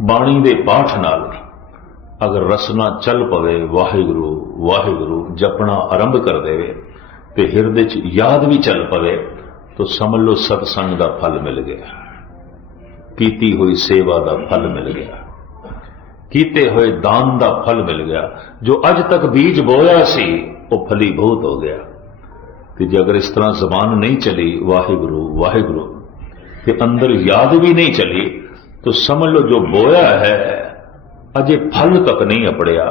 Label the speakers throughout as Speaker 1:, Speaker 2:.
Speaker 1: ਬਾਣੀ ਦੇ ਪਾਠ ਨਾਲ ਅਗਰ ਰਸਨਾ ਚੱਲ ਪਵੇ, ਵਾਹਿਗੁਰੂ ਵਾਹਿਗੁਰੂ ਜਪਣਾ ਆਰੰਭ ਕਰ ਦੇਵੇ ਤੇ ਹਿਰਦੇ 'ਚ ਯਾਦ ਵੀ ਚੱਲ ਪਵੇ, ਤਾਂ ਸਮਝ ਲਓ ਸਤਸੰਗ ਦਾ ਫਲ ਮਿਲ ਗਿਆ। ਕੀਤੀ ਹੋਈ ਸੇਵਾ ਦਾ ਫਲ ਮਿਲ ਗਿਆ। ਕੀਤੇ ਹੋਏ ਦਾਨ ਦਾ ਫਲ ਮਿਲ ਗਿਆ। ਜੋ ਅੱਜ ਤੱਕ ਬੀਜ ਬੋਇਆ ਸੀ, ਉਹ ਫਲੀ ਬਹੁਤ ਹੋ ਗਿਆ। ਤੇ ਜੇ ਅਗਰ ਇਸ ਤਰ੍ਹਾਂ ਜ਼ਬਾਨ ਨਹੀਂ ਚਲੀ, ਵਾਹਿਗੁਰੂ ਵਾਹਿਗੁਰੂ, ਤੇ ਅੰਦਰ ਯਾਦ ਵੀ ਨਹੀਂ ਚਲੀ ਤਾਂ ਸਮਝ ਲਓ ਜੋ ਬੋਇਆ ਹੈ ਅਜੇ ਫਲ ਤੱਕ ਨਹੀਂ ਅਪੜਿਆ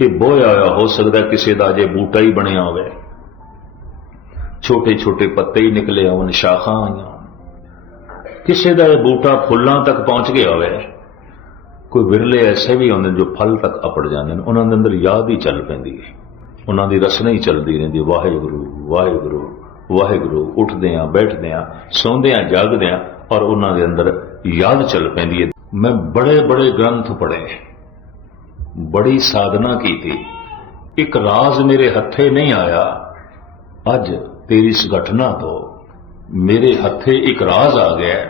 Speaker 1: ਇਹ ਬੋਇਆ ਹੋਇਆ ਹੋ ਸਕਦਾ ਕਿਸੇ ਦਾ ਅਜੇ ਬੂਟਾ ਹੀ ਬਣਿਆ ਹੋਵੇ ਛੋਟੇ ਛੋਟੇ ਪੱਤੇ ਹੀ ਨਿਕਲੇ ਹੋਣ ਸ਼ਾਖਾਂ ਆਈਆਂ ਕਿਸੇ ਦਾ ਇਹ ਬੂਟਾ ਫੁੱਲਾਂ ਤੱਕ ਪਹੁੰਚ ਗਿਆ ਹੋਵੇ ਕੋਈ ਵਿਰਲੇ ਐਸੇ ਵੀ ਹੁੰਦੇ ਨੇ ਜੋ ਫਲ ਤੱਕ ਅਪੜ ਜਾਂਦੇ ਨੇ ਉਹਨਾਂ ਦੇ ਅੰਦਰ ਯਾਦ ਹੀ ਚੱਲ ਪੈਂਦੀ ਹੈ ਉਹਨਾਂ ਦੀ ਰਸਨਾ ਹੀ ਚੱਲਦੀ ਰਹਿੰਦੀ ਵਾਹਿਗੁਰੂ ਵਾਹਿਗੁਰੂ ਵਾਹਿਗੁਰੂ ਉੱਠਦੇ ਆ ਬੈਠਦੇ ਆ ਸੌਂਦੇ ਆ ਜਾਗਦੇ ਆ ਔਰ ਉਹਨਾਂ ਦੇ ਅੰਦਰ ਯਾਦ ਚੱਲ ਪੈਂਦੀ ਹੈ ਮੈਂ ਬੜੇ ਬੜੇ ਗ੍ਰੰਥ ਪੜ੍ਹੇ ਬੜੀ ਸਾਧਨਾ ਕੀਤੀ। ਇੱਕ ਰਾਜ਼ ਮੇਰੇ ਹੱਥੇ ਨਹੀਂ ਆਇਆ। ਅੱਜ ਤੇਰੀ ਇਸ ਘਟਨਾ ਤੋਂ ਮੇਰੇ ਹੱਥੇ ਇੱਕ ਰਾਜ਼ ਆ ਗਿਆ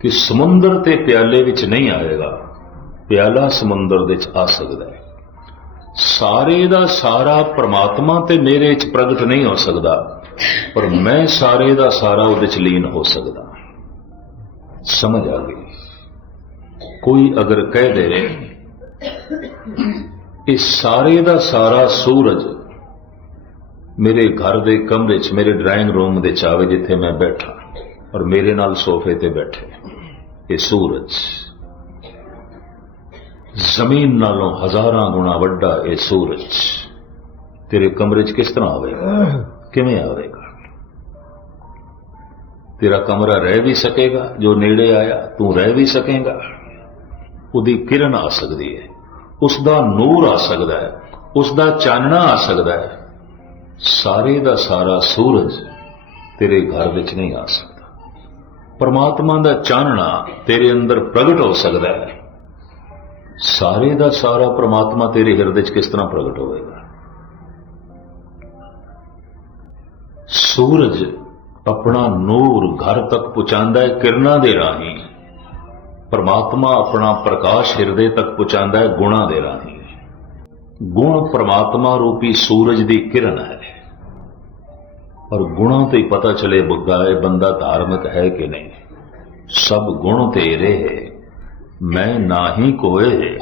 Speaker 1: ਕਿ ਸਮੁੰਦਰ ਤੇ ਪਿਆਲੇ ਵਿੱਚ ਨਹੀਂ ਆਏਗਾ। ਪਿਆਲਾ ਸਮੁੰਦਰ ਦੇ ਵਿੱਚ ਆ ਸਕਦਾ ਹੈ ਸਾਰੇ ਦਾ ਸਾਰਾ ਪ੍ਰਮਾਤਮਾ ਤੇ ਮੇਰੇ ਵਿੱਚ ਪ੍ਰਗਟ ਨਹੀਂ ਹੋ ਸਕਦਾ। ਪਰ ਮੈਂ ਸਾਰੇ ਦਾ ਸਾਰਾ ਉਹਦੇ ਚ ਲੀਨ ਹੋ ਸਕਦਾ। ਸਮਝ ਆ ਗਈ। ਕੋਈ ਅਗਰ ਕਹਿ ਦੇ ਇਹ ਸਾਰੇ ਦਾ ਸਾਰਾ ਸੂਰਜ ਮੇਰੇ ਘਰ ਦੇ ਕਮਰੇ 'ਚ, ਮੇਰੇ ਡਰਾਇੰਗ ਰੂਮ ਦੇ ਚਾਵੇ ਜਿੱਥੇ ਮੈਂ ਬੈਠਾ ਔਰ ਮੇਰੇ ਨਾਲ ਸੋਫੇ ਤੇ ਬੈਠੇ, ਇਹ ਸੂਰਜ। ਜ਼ਮੀਨ ਨਾਲੋਂ ਹਜ਼ਾਰਾਂ ਗੁਣਾ ਵੱਡਾ ਇਹ ਸੂਰਜ। ਤੇਰੇ ਕਮਰੇ 'ਚ ਕਿਸ ਤਰ੍ਹਾਂ ਆਵੇਗਾ? ਕਿਵੇਂ ਆਵੇਗਾ? ਤੇਰਾ ਕਮਰਾ ਰਹਿ ਵੀ ਸਕੇਗਾ, ਜੋ ਨੇੜੇ ਆਇਆ ਤੂੰ ਰਹਿ ਵੀ ਸਕੇਗਾ। ਉਹਦੀ ਕਿਰਨ ਆ ਸਕਦੀ ਹੈ ਉਸ ਦਾ ਨੂਰ ਆ ਸਕਦਾ ਹੈ ਉਸ ਦਾ ਚਾਨਣਾ ਆ ਸਕਦਾ ਹੈ। ਸਾਰੇ ਦਾ ਸਾਰਾ ਸੂਰਜ ਤੇਰੇ ਘਰ ਵਿੱਚ ਨਹੀਂ ਆ ਸਕਦਾ। ਪਰਮਾਤਮਾ ਦਾ ਚਾਨਣਾ ਤੇਰੇ ਅੰਦਰ ਪ੍ਰਗਟ ਹੋ ਸਕਦਾ ਹੈ। ਸਾਰੇ ਦਾ ਸਾਰਾ ਪਰਮਾਤਮਾ ਤੇਰੇ ਹਿਰਦੇ 'ਚ ਕਿਸ ਤਰ੍ਹਾਂ ਪ੍ਰਗਟ ਹੋਵੇਗਾ? ਸੂਰਜ ਆਪਣਾ ਨੂਰ ਘਰ ਤੱਕ ਪਹੁੰਚਾਉਂਦਾ ਹੈ, ਕਿਰਨਾਂ ਦੇ ਰਾਹੀਂ। ਪਰਮਾਤਮਾ ਆਪਣਾ ਪ੍ਰਕਾਸ਼ ਹਿਰਦੇ ਤੱਕ ਪਹੁੰਚਾਉਂਦਾ ਹੈ, ਗੁਣਾ ਦੇ ਰਾਹੀਂ। ਗੁਣ ਪਰਮਾਤਮਾ ਰੂਪੀ ਸੂਰਜ ਦੀ ਕਿਰਨ ਹੈ। ਔਰ ਗੁਣਾਂ ਤੇ ਪਤਾ ਚਲੇ ਬੁੱਗਾ, ਇਹ ਬੰਦਾ ਧਾਰਮਿਕ ਹੈ ਕਿ ਨਹੀਂ। ਸਭ ਗੁਣ ਤੇਰੇ ਮੈਂ ਨਾਹੀ ਕੋਏ।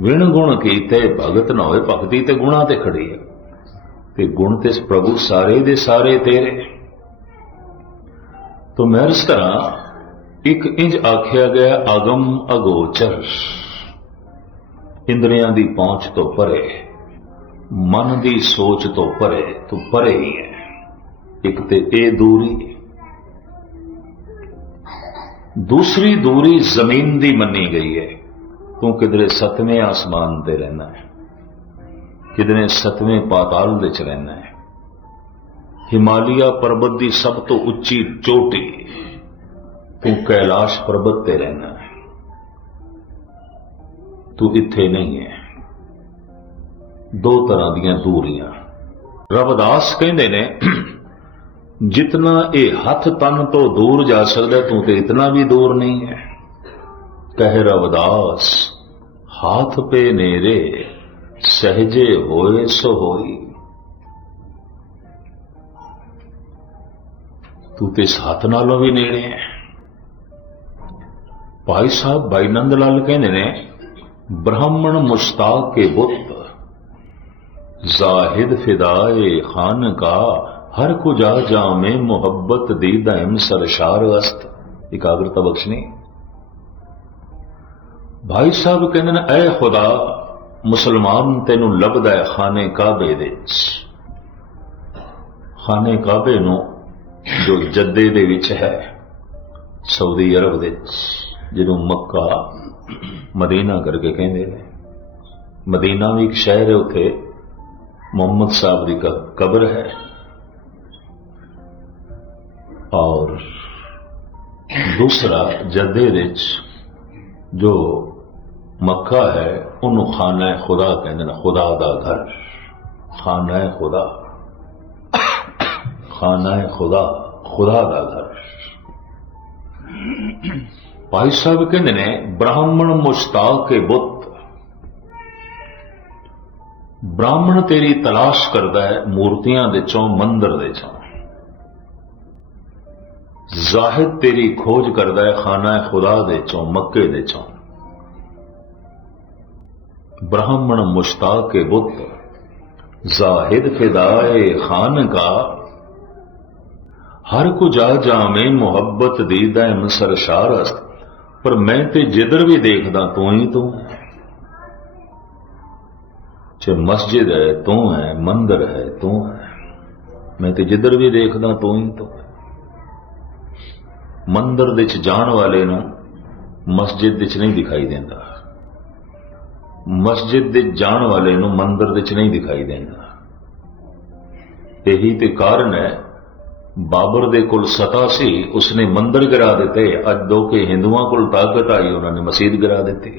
Speaker 1: ਵਿਣ ਗੁਣ ਕੀਤੇ ਭਗਤ ਨਾ ਹੋਏ, ਭਗਤੀ ਤੇ ਗੁਣਾ ਤੇ ਖੜੀ ਹੈ। ਤੇ ਗੁਣ ਤੇ ਪ੍ਰਭੂ ਸਾਰੇ ਦੇ ਸਾਰੇ ਤੇਰੇ। ਤੋ ਮੈਂ ਇਸ ਤਰ੍ਹਾਂ ਇੱਕ ਇੰਜ ਆਖਿਆ ਗਿਆ, ਅਗਮ ਅਗੋਚਰ। ਇੰਦਰੀਆਂ ਦੀ ਪਹੁੰਚ ਤੋਂ ਪਰੇ, ਮਨ ਦੀ ਸੋਚ ਤੋਂ ਪਰੇ, ਤੂੰ ਪਰੇ ਹੀ ਹੈ। ਇੱਕ ਤੇ ਇਹ ਦੂਰੀ, ਦੂਸਰੀ ਦੂਰੀ ਜ਼ਮੀਨ ਦੀ ਮੰਨੀ ਗਈ ਹੈ। ਤੂੰ ਕਿਧਰੇ ਸਤਵੇਂ ਆਸਮਾਨ ਤੇ ਰਹਿਣਾ ਹੈ। ਕਿਧਰੇ ਸਤਵੇਂ ਪਾਤਾਲ ਦੇ ਵਿੱਚ ਰਹਿਣਾ ਹੈ। ਹਿਮਾਲਿਆ ਪਰਬਤ ਦੀ ਸਭ ਤੋਂ ਉੱਚੀ ਚੋਟੀ ਤੂੰ ਕੈਲਾਸ਼ ਪਰਬਤ ਤੇ ਰਹਿਣਾ ਹੈ। ਤੂੰ ਇੱਥੇ ਨਹੀਂ ਹੈ। ਦੋ ਤਰ੍ਹਾਂ ਦੀਆਂ ਦੂਰੀਆਂ। ਰਬਦਾਸ ਕਹਿੰਦੇ ਨੇ, ਜਿਤਨਾ ਇਹ ਹੱਥ ਤਨ ਤੋਂ ਦੂਰ ਜਾ ਸਕਦਾ, ਤੂੰ ਤੇ ਇਤਨਾ ਵੀ ਦੂਰ ਨਹੀਂ ਹੈ। ਕਹਿ ਰਵਦਾਸ, ਹਾਥ ਪੇ ਨੇਰੇ ਸਹਜੇ ਹੋਏ ਸੋ ਹੋਈ। ਤੂੰ ਤੇ ਇਸ ਨਾਲੋਂ ਵੀ ਨੇੜੇ ਹੈ ਭਾਈ ਸਾਹਿਬ ਭਾਈ ਨੰਦ ਲਾਲ ਕਹਿੰਦੇ ਨੇ, ਬ੍ਰਾਹਮਣ ਮੁਸ਼ਤਾਕ ਕੇ ਬੁੱਤ, ਜ਼ਾਹਿਦ ਫਿਦਾਏ ਖਾਨ ਕਾ, ਹਰ ਕੁ ਜਾ ਜਾਮੇ ਮੁਹੱਬਤ ਦੀ ਦਹਿਮ ਸਰਸ਼ਾਰ ਅਸਤ। ਇਕਾਗਰਤਾ ਬਖਸ਼ਣੀ। ਭਾਈ ਸਾਹਿਬ ਕਹਿੰਦੇ ਨੇ, ਐ ਖੁਦਾ ਮੁਸਲਮਾਨ ਤੈਨੂੰ ਲੱਭਦਾ ਹੈ ਖਾਨੇ ਕਾਬੇ ਦੇ ਵਿੱਚ। ਖਾਨੇ ਕਾਬੇ ਨੂੰ ਜੋ ਜੱਦੇ ਦੇ ਵਿੱਚ ਹੈ, ਸਾਊਦੀ ਅਰਬ ਦੇ ਜਿਹਨੂੰ ਮੱਕਾ, ਮਦੀਨਾ ਕਰਕੇ ਕਹਿੰਦੇ ਨੇ। ਮਦੀਨਾ ਵੀ ਇੱਕ ਸ਼ਹਿਰ ਹੈ ਉੱਥੇ, ਮੁਹੰਮਦ ਸਾਹਿਬ ਦੀ ਕ- ਕਬਰ ਹੈ। ਔਰ ਦੂਸਰਾ ਜੱਦੇ ਵਿੱਚ ਜੋ ਮੱਕਾ ਹੈ ਉਹਨੂੰ ਖਾਨਾ ਖੁਦਾ ਕਹਿੰਦੇ ਨੇ ਖੁਦਾ ਦਾ ਘਰ ਖਾਨਾ ਖੁਦਾ ਖਾਨਾ ਖੁਦਾ ਖੁਦਾ ਦਾ ਘਰ ਭਾਈ ਸਾਹਿਬ ਕਹਿੰਦੇ ਨੇ ਬ੍ਰਾਹਮਣ ਮੁਸ਼ਤਾਕ ਕੇ ਬੁੱਤ ਬ੍ਰਾਹਮਣ ਤੇਰੀ ਤਲਾਸ਼ ਕਰਦਾ ਹੈ ਮੂਰਤੀਆਂ ਦੇ ਚੋਂ ਮੰਦਰ ਦੇ ਚੋਂ ਜ਼ਾਹਿਦ ਤੇਰੀ ਖੋਜ ਕਰਦਾ ਹੈ ਖਾਨਾ ਖੁਦਾ ਦੇ ਚੋਂ ਮੱਕੇ ਦੇ ਚੋਂ ब्राह्मण मुश्ताक के बुत जाहिद फिदाए खान का हर को जा जामे ਮੁਹੱਬਤ ਦੀਦਾ ਮਸਰ ਸ਼ਾਰਸਤ ਪਰ ਮੈਂ ਤੇ ਜਿੱਧਰ ਵੀ ਦੇਖਦਾ ਤੂੰ ਹੀ ਤੂੰ ਹੈ ਜੇ ਮਸਜਿਦ ਹੈ ਤੂੰ ਹੈ ਮੰਦਰ ਹੈ ਤੂੰ ਹੈ ਮੈਂ ਤੇ ਜਿੱਧਰ ਵੀ ਦੇਖਦਾ ਤੂੰ ਹੀ ਤੂੰ ਹੈ ਮੰਦਰ ਦੇ ਚ ਜਾਣ ਵਾਲੇ ਨੂੰ ਮਸਜਿਦ ਵਿੱਚ ਨਹੀਂ ਦਿਖਾਈ ਦਿੰਦਾ ਮਸਜਿਦ ਦੇ ਜਾਣ ਵਾਲੇ ਨੂੰ ਮੰਦਰ ਵਿੱਚ ਨਹੀਂ ਦਿਖਾਈ ਦਿੰਦਾ ਇਹੀ ਤੇ ਕਾਰਨ ਹੈ, ਬਾਬਰ ਦੇ ਕੋਲ ਸਤਾ ਸੀ, ਉਸਨੇ ਮੰਦਰ ਗਿਰਾ ਦਿੱਤੇ, ਅੱਜ ਦੋ ਕੇ ਹਿੰਦੂਆਂ ਕੋਲ ਤਾਕਤ ਆਈ, ਉਹਨਾਂ ਨੇ ਮਸਜਿਦ ਗਿਰਾ ਦਿੱਤੀ।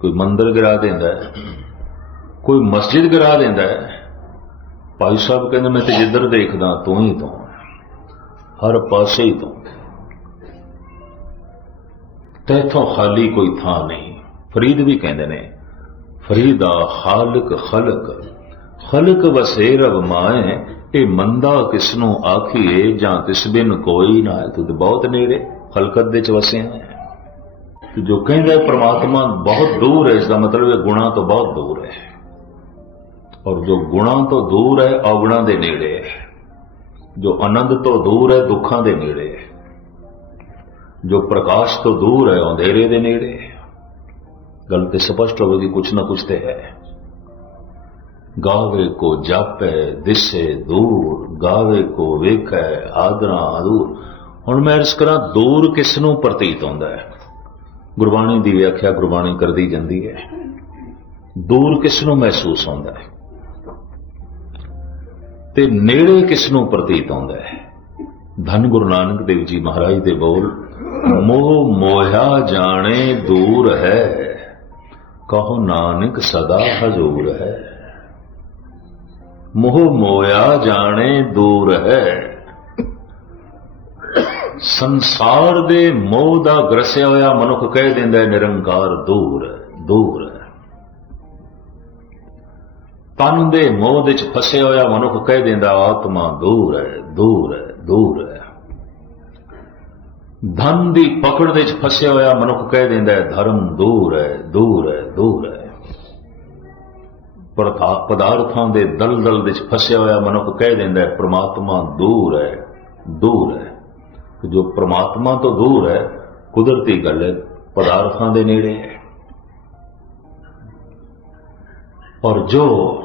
Speaker 1: ਕੋਈ ਮੰਦਰ ਗਿਰਾ ਦਿੰਦਾ ਕੋਈ ਮਸਜਿਦ ਗਿਰਾ ਦਿੰਦਾ ਭਾਈ ਸਾਹਿਬ ਕਹਿੰਦੇ, ਮੈਂ ਤੇ ਜਿੱਧਰ ਦੇਖਦਾ, ਤੂੰ ਹੀ ਤੂੰ, ਹਰ ਪਾਸੇ ਹੀ ਤੂੰ। ਤੇਥੋਂ ਖਾਲੀ ਕੋਈ ਥਾਂ ਨਹੀਂ। ਫਰੀਦ ਵੀ ਕਹਿੰਦੇ ਨੇ, ਫਰੀਦਾ ਖਾਲਕ ਖਲਕ ਖਲਕ ਵਸੇ ਰਬ ਮਾਏ, ਇਹ ਮੰਦਾ ਕਿਸ ਨੂੰ ਆਖੀਏ ਜਾਂ ਕਿਸ ਬਿਨ ਕੋਈ ਨਾ ਹੈ ਤੂੰ ਤੇ ਬਹੁਤ ਨੇੜੇ ਖਲਕਤ ਦੇ ਚ ਵਸਿਆ ਹੈ ਜੋ ਕਹਿੰਦਾ ਪ੍ਰਮਾਤਮਾ ਬਹੁਤ ਦੂਰ ਹੈ ਇਸ ਦਾ ਮਤਲਬ ਹੈ ਗੁਣਾ ਤੋਂ ਬਹੁਤ ਦੂਰ ਹੈ। ਔਰ ਜੋ ਗੁਣਾ ਤੋਂ ਦੂਰ ਹੈ, ਔਗਣਾ ਦੇ ਨੇੜੇ ਹੈ। ਜੋ ਆਨੰਦ ਤੋਂ ਦੂਰ ਹੈ, ਦੁੱਖਾਂ ਦੇ ਨੇੜੇ ਹੈ। ਜੋ ਪ੍ਰਕਾਸ਼ ਤੋਂ ਦੂਰ ਹੈ ਅੰਧੇਰੇ ਦੇ ਨੇੜੇ ਹੈ। ਗੱਲ ਤੇ ਸਪਸ਼ਟ ਹੋਵੇਗੀ ਕੁਛ ਨਾ ਕੁਛ ਤੇ ਹੈ ਗਾਵੇ ਕੋ ਜਾਪੈ ਦਿਸੇ ਦੂਰ ਗਾਵੇ ਕੋ ਵੇਖੈ ਆਦਰਾ ਆਦੂਰ ਹੁਣ ਮੈਂ ਇਸ ਕਰਾਂ ਦੂਰ ਕਿਸ ਨੂੰ ਪ੍ਰਤੀਤ ਹੁੰਦਾ ਹੈ ਗੁਰਬਾਣੀ ਦੀ ਵਿਆਖਿਆ ਗੁਰਬਾਣੀ ਕਰਦੀ ਜਾਂਦੀ ਹੈ ਦੂਰ ਕਿਸ ਨੂੰ ਮਹਿਸੂਸ ਹੁੰਦਾ ਹੈ ਤੇ ਨੇੜੇ ਕਿਸ ਨੂੰ ਪ੍ਰਤੀਤ ਹੁੰਦਾ ਹੈ ਧੰਨ ਗੁਰੂ ਨਾਨਕ ਦੇਵ ਜੀ ਮਹਾਰਾਜ ਦੇ ਬੋਲ ਮੋਹ ਮੋਹਿਆ ਜਾਣੇ ਦੂਰ ਹੈ ਕਹੋ ਨਾਨਕ ਸਦਾ ਹਜ਼ੂਰ ਹੈ। ਮੋਹ ਮੋਇਆ ਜਾਣੇ ਦੂਰ ਹੈ। ਸੰਸਾਰ ਦੇ ਮੋਹ ਦਾ ਗਰਸਿਆ ਹੋਇਆ ਮਨੁੱਖ ਕਹਿ ਦਿੰਦਾ ਹੈ ਨਿਰੰਕਾਰ ਦੂਰ ਹੈ ਦੂਰ ਹੈ। ਤਨ ਦੇ ਮੋਹ ਵਿੱਚ ਫਸਿਆ ਹੋਇਆ ਮਨੁੱਖ ਕਹਿ ਦਿੰਦਾ ਆਤਮਾ ਦੂਰ ਹੈ ਦੂਰ ਹੈ ਦੂਰ ਹੈ। ਧਨ ਦੀ ਪਕੜ ਵਿੱਚ ਫਸਿਆ ਹੋਇਆ ਮਨੁੱਖ ਕਹਿ ਦਿੰਦਾ ਹੈ, ਧਰਮ ਦੂਰ ਹੈ ਦੂਰ ਹੈ ਦੂਰ ਹੈ। ਪ੍ਰਥਾ ਪਦਾਰਥਾਂ ਦੇ ਦਲਦਲ ਵਿੱਚ ਫਸਿਆ ਹੋਇਆ ਮਨੁੱਖ ਕਹਿ ਦਿੰਦਾ ਹੈ, ਪ੍ਰਮਾਤਮਾ ਦੂਰ ਹੈ ਦੂਰ ਹੈ। ਜੋ ਪ੍ਰਮਾਤਮਾ ਤੋਂ ਦੂਰ ਹੈ, ਕੁਦਰਤੀ ਗੱਲ ਹੈ, ਪਦਾਰਥਾਂ ਦੇ ਨੇੜੇ ਹੈ। ਔਰ ਜੋ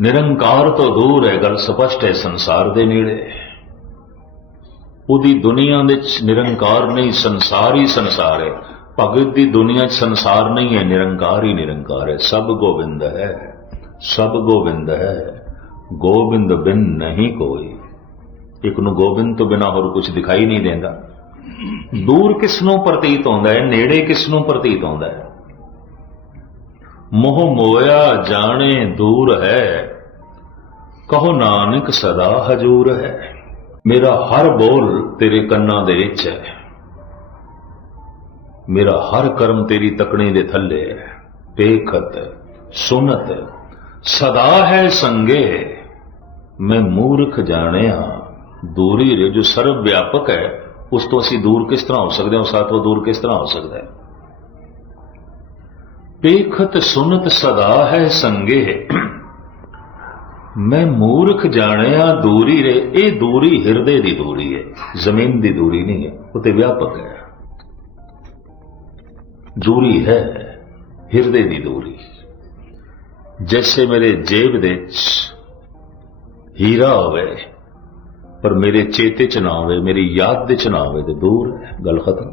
Speaker 1: ਨਿਰੰਕਾਰ ਤੋਂ ਦੂਰ ਹੈ, ਗੱਲ ਸਪਸ਼ਟ ਹੈ, ਸੰਸਾਰ ਦੇ ਨੇੜੇ ਹੈ। ਉਹਦੀ ਦੁਨੀਆ ਵਿੱਚ ਨਿਰੰਕਾਰ ਨਹੀਂ, ਸੰਸਾਰ ਹੀ ਸੰਸਾਰ ਹੈ। ਭਗਤ ਦੀ ਦੁਨੀਆ 'ਚ ਸੰਸਾਰ ਨਹੀਂ ਹੈ, ਨਿਰੰਕਾਰ ਹੀ ਨਿਰੰਕਾਰ ਹੈ। ਸਭ ਗੋਬਿੰਦ ਹੈ, ਸਭ ਗੋਬਿੰਦ ਹੈ। ਗੋਬਿੰਦ ਬਿਨ ਨਹੀਂ ਕੋਈ। ਇੱਕ ਨੂੰ ਗੋਬਿੰਦ ਤੋਂ ਬਿਨਾ ਹੋਰ ਕੁਝ ਦਿਖਾਈ ਨਹੀਂ ਦਿੰਦਾ। ਦੂਰ ਕਿਸ ਨੂੰ ਪ੍ਰਤੀਤ ਹੁੰਦਾ ਹੈ, ਨੇੜੇ ਕਿਸ ਨੂੰ ਪ੍ਰਤੀਤ ਹੁੰਦਾ ਹੈ? ਮੋਹ ਮੋਇਆ ਜਾਣੇ ਦੂਰ ਹੈ, ਕਹੋ ਨਾਨਕ ਸਦਾ ਹਜੂਰ ਹੈ। ਮੇਰਾ ਹਰ ਬੋਲ ਤੇਰੇ ਕੰਨਾਂ ਦੇ ਵਿੱਚ ਹੈ। ਮੇਰਾ ਹਰ ਕਰਮ ਤੇਰੀ ਤਕਣੀ ਦੇ ਥੱਲੇ ਹੈ। ਪੇਖਤ ਸੁਨਤ, ਸਦਾ ਹੈ ਸੰਗੇ। ਮੈਂ ਮੂਰਖ ਜਾਣਿਆ, ਦੂਰੀ ਰੇ ਜੋ ਸਰਵ ਵਿਆਪਕ ਹੈ, ਉਸ ਤੋਂ ਅਸੀਂ ਦੂਰ ਕਿਸ ਤਰ੍ਹਾਂ ਹੋ ਸਕਦੇ ਹਾਂ? ਸਾਥੋਂ ਦੂਰ ਕਿਸ ਤਰ੍ਹਾਂ ਹੋ ਸਕਦਾ ਹੈ? ਦੇਖਤ, ਸੁਨਤ, ਸਦਾ ਹੈ ਸੰਗੇ। ਮੈਂ ਮੂਰਖ ਜਾਣਿਆ ਦੂਰੀ ਰੇ, ਇਹ ਦੂਰੀ ਹਿਰਦੇ ਦੀ ਦੂਰੀ ਹੈ, ਜ਼ਮੀਨ ਦੀ ਦੂਰੀ ਨਹੀਂ ਹੈ ਉਹ ਤੇ ਵਿਆਪਕ ਹੈ। ਦੂਰੀ ਹੈ, ਹਿਰਦੇ ਦੀ ਦੂਰੀ। ਜੈਸੇ ਮੇਰੇ ਜੇਬ ਦੇ ਹੀਰਾ ਹੋਵੇ, ਪਰ ਮੇਰੇ ਚੇਤੇ ਚ ਨਾ ਹੋਵੇ, ਮੇਰੀ ਯਾਦ ਦੇ ਚ ਨਾ ਹੋਵੇ ਤੇ ਦੂਰ ਹੈ, ਗੱਲ ਖਤਮ।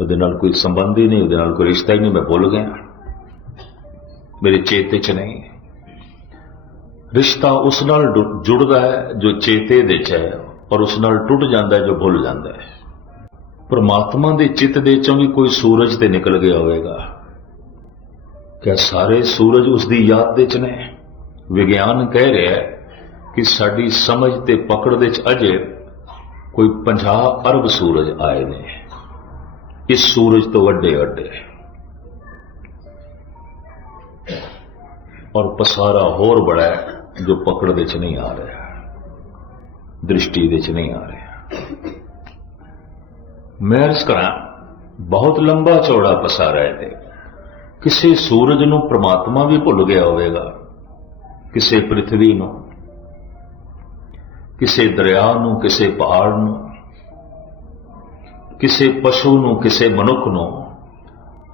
Speaker 1: ਉਹਦੇ ਨਾਲ ਕੋਈ ਸੰਬੰਧ ਹੀ ਨਹੀਂ, ਉਹਦੇ ਨਾਲ ਕੋਈ ਰਿਸ਼ਤਾ ਹੀ ਨਹੀਂ, ਮੈਂ ਭੁੱਲ ਗਿਆ। ਮੇਰੇ ਚੇਤੇ ਚ ਨਹੀਂ। ਰਿਸ਼ਤਾ ਉਸ ਨਾਲ ਜੁੜਦਾ ਹੈ, ਜੋ ਚੇਤੇ ਦੇ ਚ ਹੈ ਔਰ ਉਸ ਨਾਲ ਟੁੱਟ ਜਾਂਦਾ ਹੈ, ਜੋ ਭੁੱਲ ਜਾਂਦਾ ਹੈ। ਪਰਮਾਤਮਾ ਦੇ ਚਿੱਤ ਦੇ ਚੋਂ ਵੀ ਕੋਈ ਸੂਰਜ ਤੇ ਨਿਕਲ ਗਿਆ ਹੋਵੇਗਾ। ਕਿ ਸਾਰੇ ਸੂਰਜ ਉਸ ਦੀ ਯਾਦ ਦੇ ਚ ਨੇ? ਵਿਗਿਆਨ ਕਹਿ ਰਿਹਾ ਹੈ ਕਿ ਸਾਡੀ ਸਮਝ ਤੇ ਪਕੜ ਦੇ ਚ ਅਜੇ ਕੋਈ 50 ਅਰਬ ਸੂਰਜ ਆਏ ਨੇ। ਇਸ ਸੂਰਜ ਤੋਂ ਵੱਡੇ ਵੱਡੇ ਔਰ ਪਸਾਰਾ ਹੋਰ ਬੜਾ ਹੈ। ਜੋ ਪਕੜ ਦੇ ਚ ਨਹੀਂ ਆ ਰਿਹਾ, ਦ੍ਰਿਸ਼ਟੀ ਦੇ ਚ ਨਹੀਂ ਆ ਰਿਹਾ। ਮੈਂ ਅਰਜ਼ ਕਰਾਂ, ਬਹੁਤ ਲੰਬਾ ਚੌੜਾ ਪਸਾਰਾ ਹੈ ਤੇ ਕਿਸੇ ਸੂਰਜ ਨੂੰ ਪ੍ਰਮਾਤਮਾ ਵੀ ਭੁੱਲ ਗਿਆ ਹੋਵੇਗਾ, ਕਿਸੇ ਪ੍ਰithvi ਨੂੰ, ਕਿਸੇ ਦਰਿਆ ਨੂੰ, ਕਿਸੇ ਪਹਾੜ ਨੂੰ, ਕਿਸੇ ਪਸ਼ੂ ਨੂੰ, ਕਿਸੇ ਮਨੁੱਖ ਨੂੰ,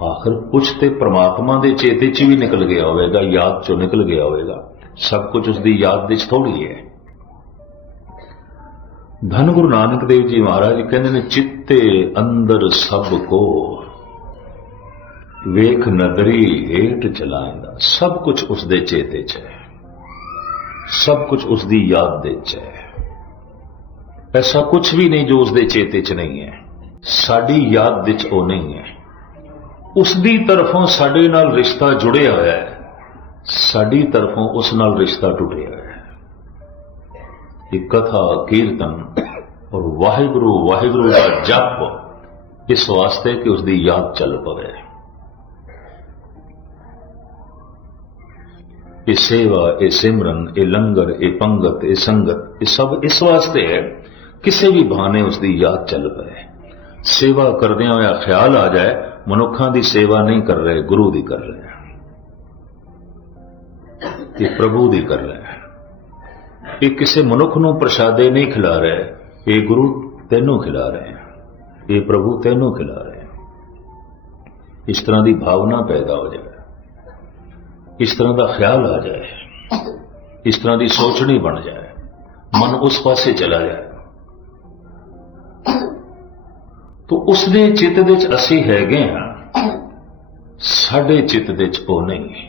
Speaker 1: ਆਖਰ ਕੁਝ ਤੇ ਪ੍ਰਮਾਤਮਾ ਦੇ ਚੇਤੇ 'ਚ ਵੀ ਨਿਕਲ ਗਿਆ ਹੋਵੇਗਾ, ਯਾਦ 'ਚੋਂ ਨਿਕਲ ਗਿਆ ਹੋਵੇਗਾ। ਸਭ ਕੁਝ ਉਸ ਦੀ ਯਾਦ ਵਿੱਚ ਥੋੜੀ ਹੈ। ਧੰਨ ਗੁਰੂ ਨਾਨਕ ਦੇਵ ਜੀ ਮਹਾਰਾਜ ਕਹਿੰਦੇ ਨੇ, ਚਿੱਤੇ ਅੰਦਰ ਸਭ ਕੋ, ਵੇਖ ਨਦਰੀ ਹੇਠ ਚਲਾਇਂਦਾ, ਸਭ ਕੁਝ ਉਸ ਦੇ ਚੇਤੇ 'ਚ ਹੈ। ਸਭ ਕੁਝ ਉਸ ਦੀ ਯਾਦ ਦੇ 'ਚ ਹੈ। ਐਸਾ ਕੁਝ ਵੀ ਨਹੀਂ ਜੋ ਉਸ ਦੇ ਚੇਤੇ 'ਚ ਨਹੀਂ ਹੈ। ਸਾਡੀ ਯਾਦ ਵਿੱਚ ਉਹ ਨਹੀਂ ਹੈ। ਉਸ ਦੀ ਤਰਫੋਂ ਸਾਡੇ ਨਾਲ ਰਿਸ਼ਤਾ ਜੁੜਿਆ ਹੋਇਆ ਹੈ। ਸਾਡੀ ਤਰਫੋਂ ਉਸ ਨਾਲ ਰਿਸ਼ਤਾ ਟੁੱਟਿਆ ਹੈ। ਇਹ ਕਥਾ, ਕੀਰਤਨ ਔਰ ਵਾਹਿਗੁਰੂ ਵਾਹਿਗੁਰੂ ਦਾ ਜਪ ਇਸ ਵਾਸਤੇ ਕਿ ਉਸ ਦੀ ਯਾਦ ਚੱਲ ਪਵੇ। ਇਹ ਸੇਵਾ, ਇਹ ਸਿਮਰਨ, ਇਹ ਲੰਗਰ, ਇਹ ਪੰਗਤ, ਇਹ ਸੰਗਤ, ਇਹ ਸਭ ਇਸ ਵਾਸਤੇ ਹੈ, ਕਿਸੇ ਵੀ ਬਹਾਨੇ ਉਸ ਦੀ ਯਾਦ ਚੱਲ ਪਏ ਸੇਵਾ ਕਰਦਿਆਂ ਹੋਇਆ ਖਿਆਲ ਆ ਜਾਏ, ਮਨੁੱਖਾਂ ਦੀ ਸੇਵਾ ਨਹੀਂ ਕਰ ਰਹੇ, ਗੁਰੂ ਦੀ ਕਰ ਰਹੇ। ਇਹ ਪ੍ਰਭੂ ਦੀ ਕਰ ਰਹੇ ਇਹ ਕਿਸੇ ਮਨੁੱਖ ਨੂੰ ਪ੍ਰਸ਼ਾਦੇ ਨਹੀਂ ਖਿਲਾ ਰਹੇ, ਇਹ ਗੁਰੂ ਤੈਨੂੰ ਖਿਲਾ ਰਹੇ ਇਹ ਪ੍ਰਭੂ ਤੈਨੂੰ ਖਿਲਾ ਰਹੇ ਇਸ ਤਰ੍ਹਾਂ ਦੀ ਭਾਵਨਾ ਪੈਦਾ ਹੋ ਜਾਏ ਇਸ ਤਰ੍ਹਾਂ ਦਾ ਖਿਆਲ ਆ ਜਾਏ। ਇਸ ਤਰ੍ਹਾਂ ਦੀ ਸੋਚਣੀ ਬਣ ਜਾਏ। ਮਨ ਉਸ ਪਾਸੇ ਚਲਾ ਜਾਏ। ਤੋ ਉਸ ਦੇ ਚਿੱਤ ਦੇ ਵਿੱਚ ਅਸੀਂ ਹੈਗੇ ਆ ਸਾਡੇ ਚਿੱਤ ਦੇ ਵਿੱਚ ਉਹ ਨਹੀਂ।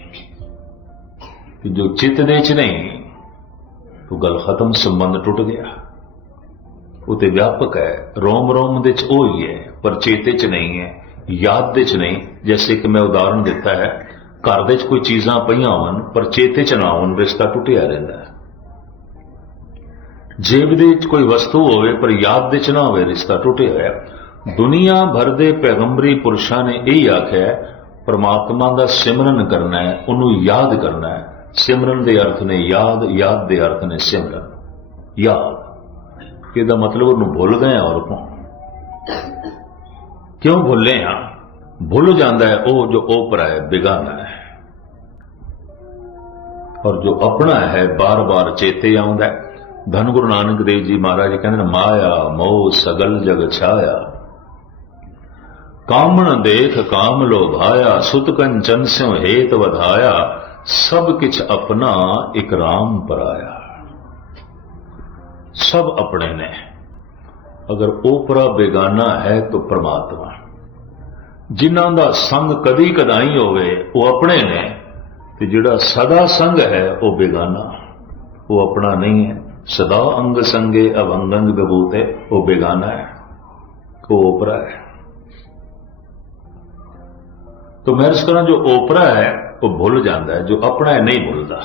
Speaker 1: ਕਿ ਜੋ ਚਿੱਤ ਦੇ ਵਿੱਚ ਨਹੀਂ, ਉਹ ਗੱਲ ਖਤਮ, ਸੰਬੰਧ ਟੁੱਟ ਗਿਆ। ਉਹ ਤੇ ਵਿਆਪਕ ਹੈ। ਰੋਮ ਰੋਮ ਦੇ ਵਿੱਚ ਉਹ ਹੀ ਹੈ, ਪਰ ਚੇਤੇ 'ਚ ਨਹੀਂ ਹੈ, ਯਾਦ ਦੇ 'ਚ ਨਹੀਂ। ਜੈਸੇ ਕਿ ਮੈਂ ਉਦਾਹਰਣ ਦਿੱਤਾ ਹੈ, ਘਰ ਦੇ 'ਚ ਕੋਈ ਚੀਜ਼ਾਂ ਪਈਆਂ ਹੋਣ, ਪਰ ਚੇਤੇ 'ਚ ਨਾ ਹੋਣ, ਰਿਸ਼ਤਾ ਟੁੱਟਿਆ ਰਹਿੰਦਾ ਹੈ। ਜੇਬ ਦੇ ਵਿੱਚ ਕੋਈ ਵਸਤੂ ਹੋਵੇ, ਪਰ ਯਾਦ ਦੇ 'ਚ ਨਾ ਹੋਵੇ, ਰਿਸ਼ਤਾ ਟੁੱਟਿਆ ਹੋਇਆ। ਦੁਨੀਆ ਭਰ ਦੇ ਪੈਗੰਬਰੀ ਪੁਰਸ਼ਾਂ ਨੇ ਇਹ ਆਖਿਆ ਪਰਮਾਤਮਾ ਦਾ ਸਿਮਰਨ ਕਰਨਾ ਹੈ, ਉਹਨੂੰ ਯਾਦ ਕਰਨਾ ਹੈ। ਸਿਮਰਨ ਦੇ ਅਰਥ ਨੇ ਯਾਦ ਯਾਦ ਦੇ ਅਰਥ ਨੇ ਸਿਮਰਨ। ਯਾਦ। ਇਹਦਾ ਮਤਲਬ ਉਹਨੂੰ ਭੁੱਲ ਗਏ ਔਰ ਕੋ ਕਿਉਂ ਭੁੱਲੇ ਆ? ਭੁੱਲ ਜਾਂਦਾ ਹੈ ਉਹ ਜੋ ਓਪਰਾ ਹੈ, ਬਿਗਾਨਾ ਹੈ। ਔਰ ਜੋ ਆਪਣਾ ਹੈ, ਬਾਰ-ਬਾਰ ਚੇਤੇ ਆਉਂਦਾ ਧੰਨ ਗੁਰੂ ਨਾਨਕ ਦੇਵ ਜੀ ਮਹਾਰਾਜ ਕਹਿੰਦੇ ਨੇ, ਮਾਇਆ, ਮੋਹ, ਸਗਲ ਜਗ ਛਾਇਆ। ਕਾਮਣ ਦੇਖ, ਕਾਮ ਲੋਭਾਇਆ, ਸੁਤ ਕੰਚਨ ਸਿਉ ਹੇਤ ਵਧਾਇਆ। ਸਭ ਕਿਛ ਆਪਣਾ ਇਕਰਾਮ ਪਰਾਇਆ ਸਭ ਆਪਣੇ ਨੇ ਅਗਰ ਓਪਰਾ ਬੇਗਾਨਾ ਹੈ ਤਾਂ ਪ੍ਰਮਾਤਮਾ ਜਿਨ੍ਹਾਂ ਦਾ ਸੰਗ ਕਦੀ ਕਦਾਈ ਹੋਵੇ ਉਹ ਆਪਣੇ ਨੇ ਤੇ ਜਿਹੜਾ ਸਦਾ ਸੰਗ ਹੈ ਉਹ ਬੇਗਾਨਾ ਉਹ ਆਪਣਾ ਨਹੀਂ ਹੈ ਸਦਾ ਅੰਗ ਸੰਗੇ ਅਵੰਗੰਗ ਬਬੂਤੇ ਉਹ ਬੇਗਾਨਾ ਹੈ ਉਹ ਓਪਰਾ ਹੈ तो मैं अर्ज करा जो ओपरा है ਉਹ ਭੁੱਲ ਜਾਂਦਾ ਹੈ, ਜੋ ਆਪਣਾ ਹੈ ਨਹੀਂ ਭੁੱਲਦਾ।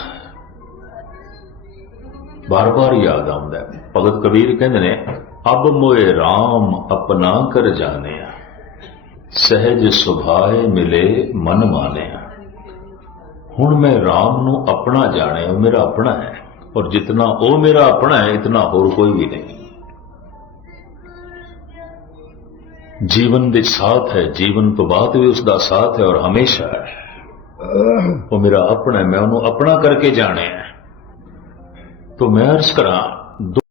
Speaker 1: ਬਾਰ-ਬਾਰ ਯਾਦ ਆਉਂਦਾ ਹੈ। ਭਗਤ ਕਬੀਰ ਕਹਿੰਦੇ ਨੇ, ਅਬ ਮੋਏ ਰਾਮ ਆਪਣਾ ਕਰ ਜਾਣਿਆ, ਸਹਿਜ ਸੁਭਾਏ ਮਿਲੇ ਮਨ ਮਾਨਿਆ। ਹੁਣ ਮੈਂ ਰਾਮ ਨੂੰ ਆਪਣਾ ਜਾਣਿਆ ਮੇਰਾ ਆਪਣਾ ਹੈ, ਔਰ ਜਿਤਨਾ ਉਹ ਮੇਰਾ ਆਪਣਾ ਹੈ, ਇਤਨਾ ਹੋਰ ਕੋਈ ਵੀ ਨਹੀਂ। ਜੀਵਨ ਦੇ ਸਾਥ ਹੈ, ਜੀਵਨ ਤੋਂ ਬਾਅਦ ਵੀ ਉਸ ਦਾ ਸਾਥ ਹੈ ਔਰ ਹਮੇਸ਼ਾ ਹੈ। ਉਹ ਮੇਰਾ ਆਪਣਾ ਮੈਂ ਉਹਨੂੰ ਆਪਣਾ ਕਰਕੇ ਜਾਣਿਆ ਤੋਂ ਮੈਂ ਅਰਜ਼ ਕਰਾਂ